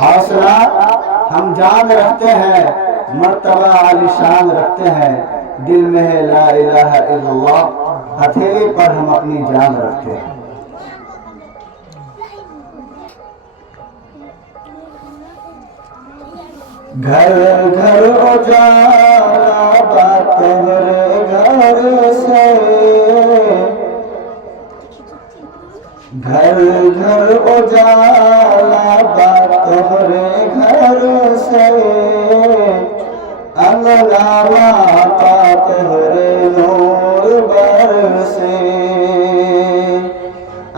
حوصلہ ہم جان رکھتے ہیں، مرتبہ عالی شان رکھتے ہیں، دل میں ہے لا الہ الا اللہ، ہتھیلی پر ہم اپنی جان رکھتے ہیں۔ گھر گھر اجالا بات تمہارے گھر سے، گھر گھر اجالا بات تمہارے گھر سے، انگنا ماتا تمہارے نور برسے،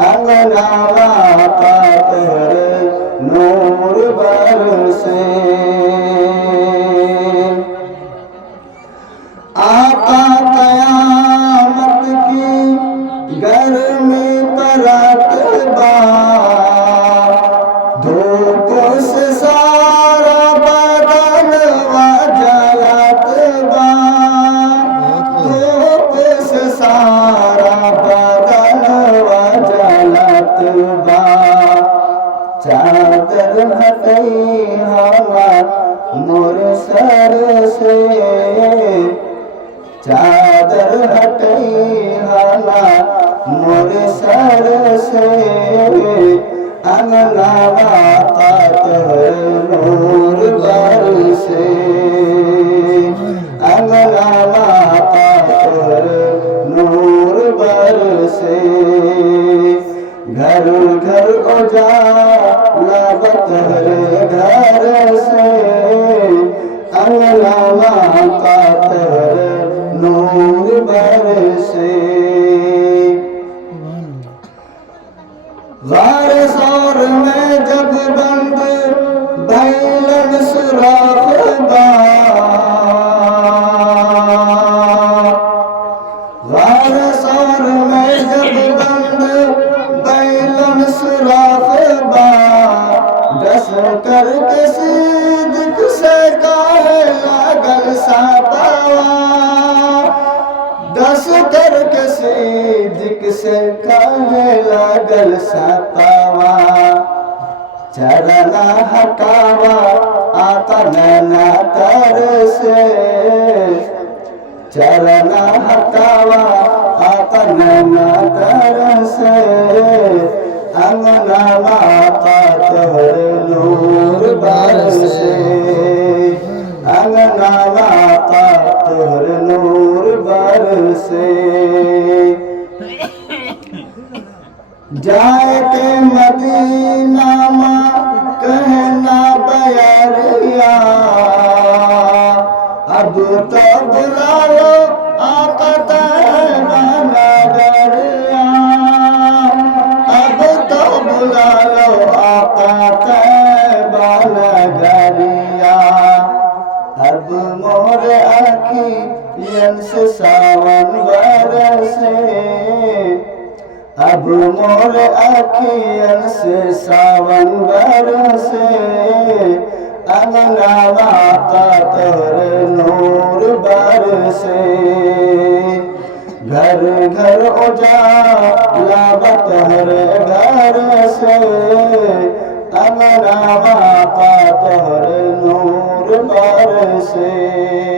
انگنا ماتا تمہارے نور برسے۔ آقا قیامت کی گرمی پرت بار، دھوپ سے سارا بدن جلت بار، دھوپ سے سارا بدن جلت بار، چادر ہٹئی ہمار مور سر سے، چادر ہٹئی ہمار مور سر سے، انگنا ماتا تمہارے نور برسے، انگنا ماتا تمہارے نور برسے۔ گھر گھر اجالا تمہارے گھر سے، انگنا ماتا تمہارے نور برسے۔ غار زور میں جب بند بھیلن سوراخ بار، غار زور میں جب بند بھیلن سوراخ بار، ڈس کر کسی دکھ سے کاہے لاگل ساپاوا، ڈس کر کسی دکھ سے کاہے لاگل ساپاوا، چرنا ہٹاوا آقا نینا تر سے، چرنا ہٹاوا آقا نینا تر سے، انگنا ماتا تمہارے نور برسے، انگنا ماتا تمہارے نور برسے۔ جائے کہ مدینہ ماں کہنا بیاریا، اب تو بلا لو آقا طیبہ نگریا، اب تو بلا لو آقا طیبہ نگریا، اب مور آنکھیں سے ساون برسے، اب مور آنکھیں سے ساون برسے، انگنا ماتا تمہارے نور برسے۔ گھر گھر اجالا تمہارے گھر سے، انگنا ماتا تمہارے نور برسے۔